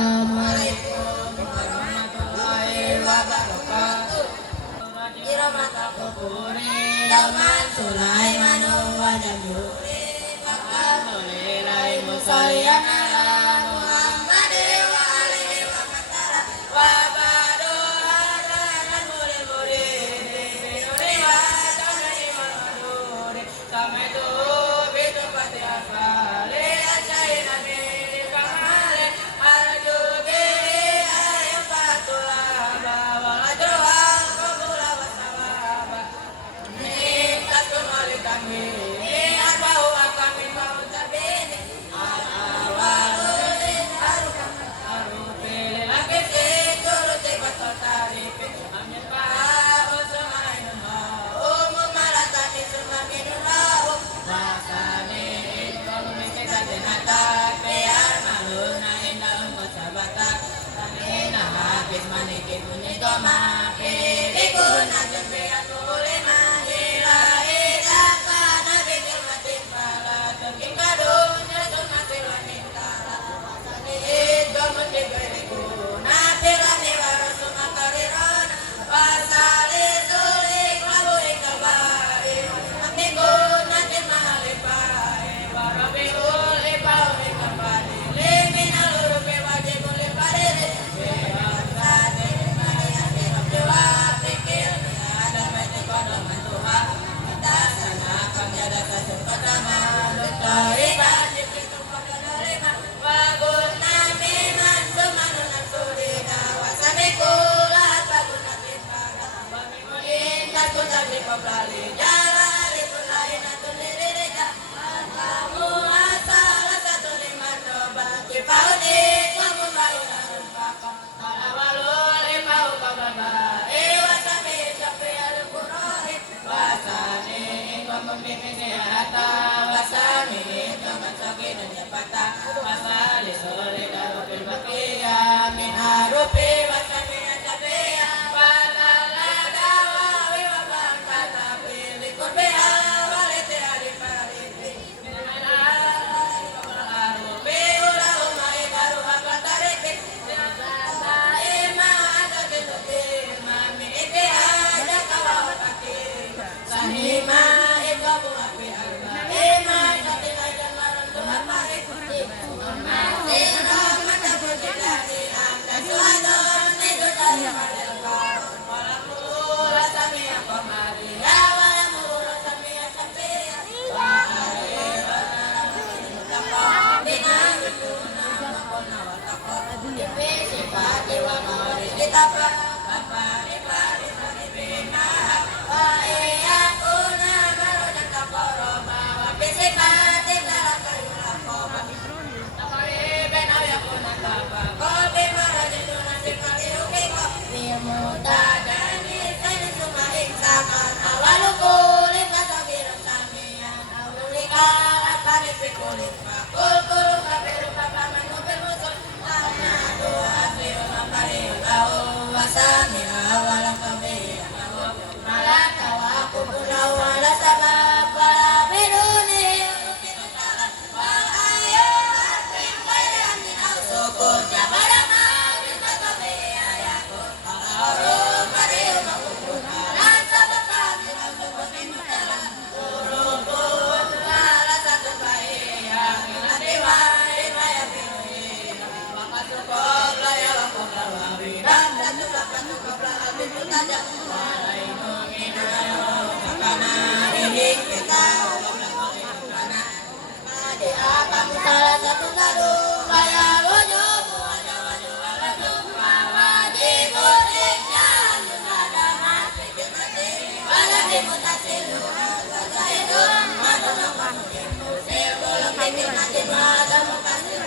Assalamualaikum warahmatullahi wabarakatuh. Iramatakukuri Daman Sulaiman wa Jamhuri Alhamdulillahi musalliyan ala Muhammad wa alihi wa matara wa ba'du hadaran murid-murid binuri wa tanai manuri sametu bitu pati asali asai nabi kamale arju bihi ayam patulah bawa ajroha kabula wasawaba ini takun wali kami arba'u akamin bau tabini al-awalul arufil lakisi turuti batal tarifi amin pa'u sumainullah umum malatani sumakinullah wasani kolumi kita dinata biar maluna indah umpasabata tamina habis maniki bunyi doma pilihku najun biar ulema ilahi lakana bikil matin pala turkim kadunya sumatil wanintala wasani domun digeriku napirani warasumakariraana wasali sulik laburik kalbai amiku natin mahalipai warabiul ibau ikambali liminal urupi wajibul ibadiri bihansati mariasi rabdewa pikir ada baiti kodoman tuha kita sana kamjada kasur kodama lutai bajib itu kododarima wagun nami mansumanunan surina wasabikulat bagunatin pada wamimulin takut tapi kobrali jalali pulain atun liririka kamu asal satu lima coba kipaudik kamu bayunarun pakam kalawalul ipau kababa wasami capi alukurori wasani kamu mimisi hata wasami kamu sakit dan japata wasali soli darupil bakia min harupi wasami capiya wadala dawawi wabangkata pilih kurbiha waliti alifarifi salah satu gaduh layar wajib wajib wajib wajibul iklan ada mati jemati waladi mutasilu kaidun maduna kamu musil bolong pikir nanti mata mukasir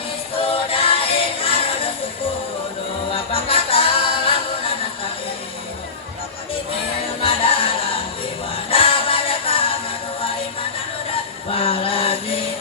misudai karena suku doa pangkata lamunan nakai lakadimil madalang diwada pada kamanu waimanan udah waladi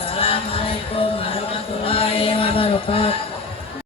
Assalamualaikum warahmatullahi wabarakatuh.